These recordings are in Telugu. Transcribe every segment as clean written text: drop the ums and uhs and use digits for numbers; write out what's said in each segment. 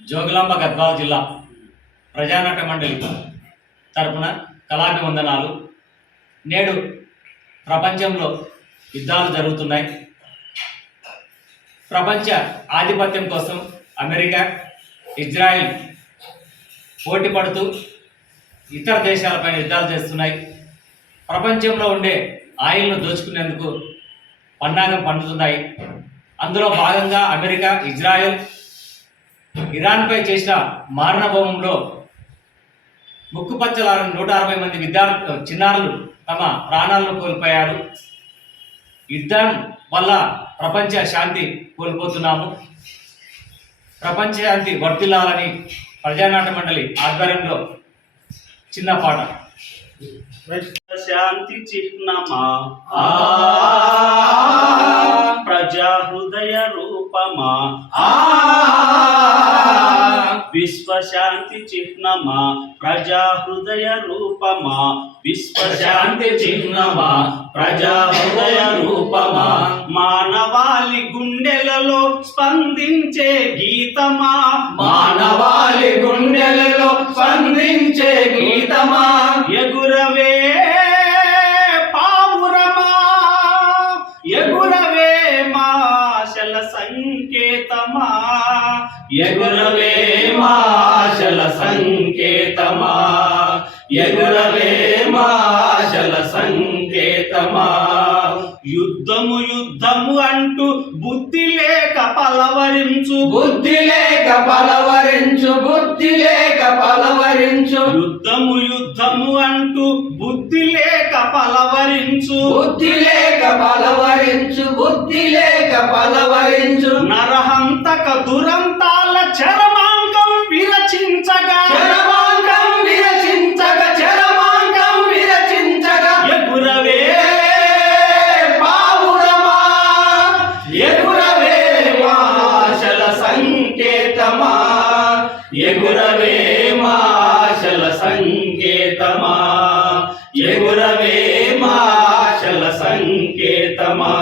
జోగులాంబ గద్వాల జిల్లా ప్రజానాట్య మండలి తరపున కళాభివందనాలు. నేడు ప్రపంచంలో యుద్ధాలు జరుగుతున్నాయి. ప్రపంచ ఆధిపత్యం కోసం అమెరికా, ఇజ్రాయిల్ పోటీ పడుతూ ఇతర దేశాలపై యుద్ధాలు చేస్తున్నాయి. ప్రపంచంలో ఉండే ఆయిల్ను దోచుకునేందుకు పన్నాగం పండుతున్నాయి. అందులో భాగంగా అమెరికా, ఇజ్రాయెల్ ఇరాన్పై చేసిన మారణహోమంలో ముక్కుపచ్చల 160 మంది చిన్నారులు తమ ప్రాణాలను కోల్పోయారు. యుద్ధం వల్ల ప్రపంచ శాంతి కోల్పోతున్నాము. ప్రపంచ శాంతి వర్ధిల్లాలని ప్రజానాట్య మండలి ఆధ్వర్యంలో చిన్న పాట. శాంతి చిహ్నమా ప్రజా హృదయ రూపమా విశ్వశాంతి చిహ్నమా ప్రజా హృదయ రూపమా విశ్వశాంతి చిహ్నమా ప్రజా హృదయ రూపమా మానవాళి గుండెలలో స్పందించే గీతమా మానవాళి గుండెలలో స్పందించే గీతమా ఎగురవే పావురమా ఎగురవే మాశల సంకేతమా ఎగురవే మాశల సంకేతమా ఎగురవే మాశల సంకేతమా యుద్ధము యుద్ధము అంటూ బుద్ధి లేక పలవరించు బుద్ధి లేక పలవరించు బుద్ధి లేక పలవరించు యుద్ధము యుద్ధము అంటూ బుద్ధి లేక పలవరించు బుద్ధి లేక పలవరించు బుద్ధి లేక పలవరించు నరహంతక దురంతాల చరమాంగం విరచించగా చరమాంగం విరచించగా చరమాంగం విరచించగా ఎగురవే పావురమా ఎగురవే మాశల సంకేతమా ఎగురవే మాశల సంకేతమా ఎగురవే మాశల సంకేతమా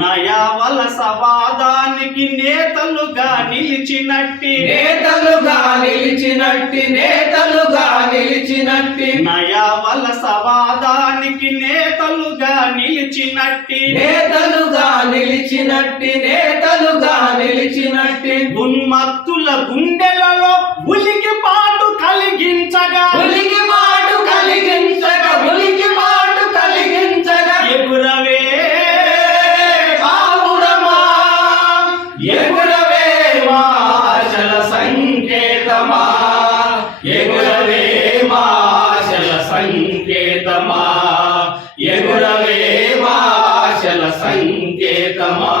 నయావల సవాదానికి నేతలుగా నిలిచినట్టి నేతలుగా నిలిచినట్టి నేతలుగా నిలిచినట్టి నయావల సవాదానికి నేతలుగా నిలిచినట్టి నేతలుగా నిలిచినట్టి నేతలుగా నిలిచినట్టి ఉన్మత్తుల గుండెలలో ఉలికి పాటు కలిగించగా ఉలికి పాటు కలిగించగా ఉలికి పాటు కలిగించగా ఎగురవే పావురమా ఎగురవే మాశల సంకేతమా ఎగురవే మాశల సంకేతమా ఎగురవే మాశల సంకేతమా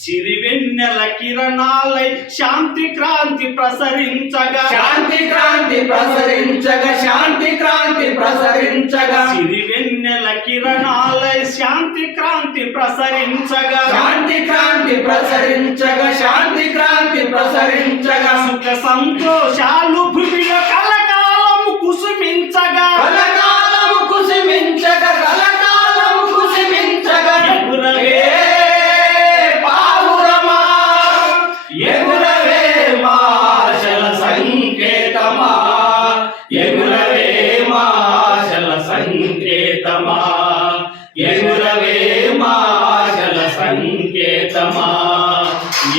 సిరివెన్నెల కిరణాలై శాంతి క్రాంతి ప్రసరించగా శాంతి క్రాంతి ప్రసరించగా శాంతి క్రాంతి ప్రసరించగా సిరివెన్నెల కిరణాలై శాంతి క్రాంతి ప్రసరించగా శాంతి క్రాంతి ప్రసరించగా శాంతి క్రాంతి ప్రసరించగా సుఖ సంతోషాలు భూమిలో కలకాలము కుసుమించగా కలకాలము కుసుమించగా కలకాలము కుసుమించగా ఎగురవే పావురమా ఎగురవే మాశల సంకేతమా ఎగురవే మాశల సంకేతమా ఎగురవే మాశల సంకేతమా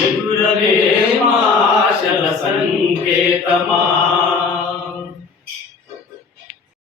ఎగురవే మాశల సంకేతమా.